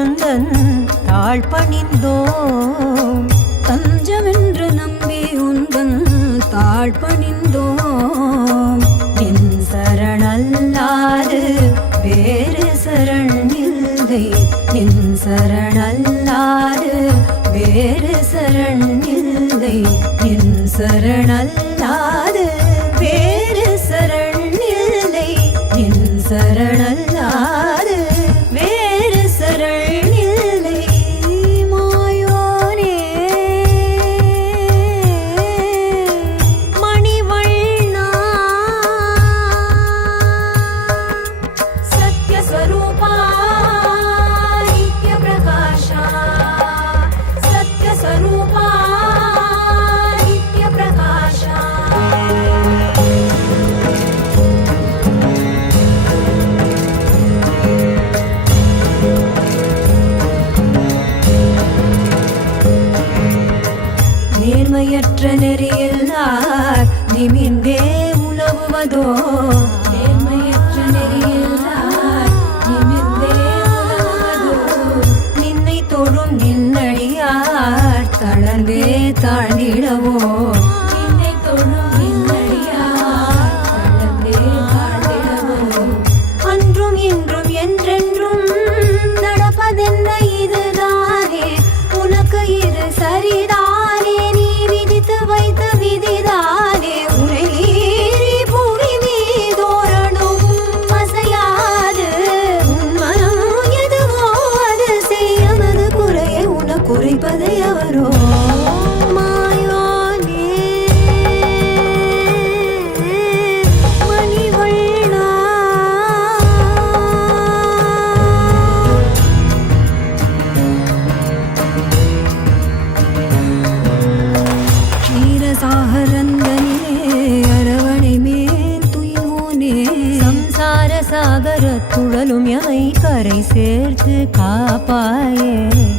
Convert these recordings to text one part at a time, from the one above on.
தஞ்சமென்று உந்தன் தாழ் பணிந்தோம். தஞ்சமென்று நம்பி உந்தன் தாழ் பணிந்தோம். என் சரணல்லாது வேறு சரண் இல்லை. நின் சரணல்லாது வேறு சரண் இல்லை. நின் சரணல்லாது வேறு சரண் இல்லை. சரண நேர்மையற்ற நெறியில்லார் நிமிந்தே உலவுவதோ? நேர்மையற்ற நெறியில்லார் நிமிந்தே உலவுவதோ? நின்னை தொழும் நின்னடியார் தளர்ந்தே தாழ்ந்திடவோ? சாகர துழலும் எமை கரை சேர்த்து காப்பாயே.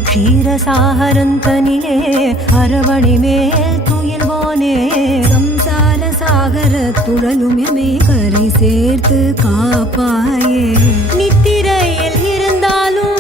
க்ஷீரசாகரந்தனிலே அரவணை மேல் துயில்வோனே சம்சார சாகர துழலும் எமை கரை சேர்த்து காப்பாயே. நித்திரையில் இருந்தாலும்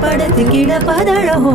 படுத்து கிடப்பதழகோ.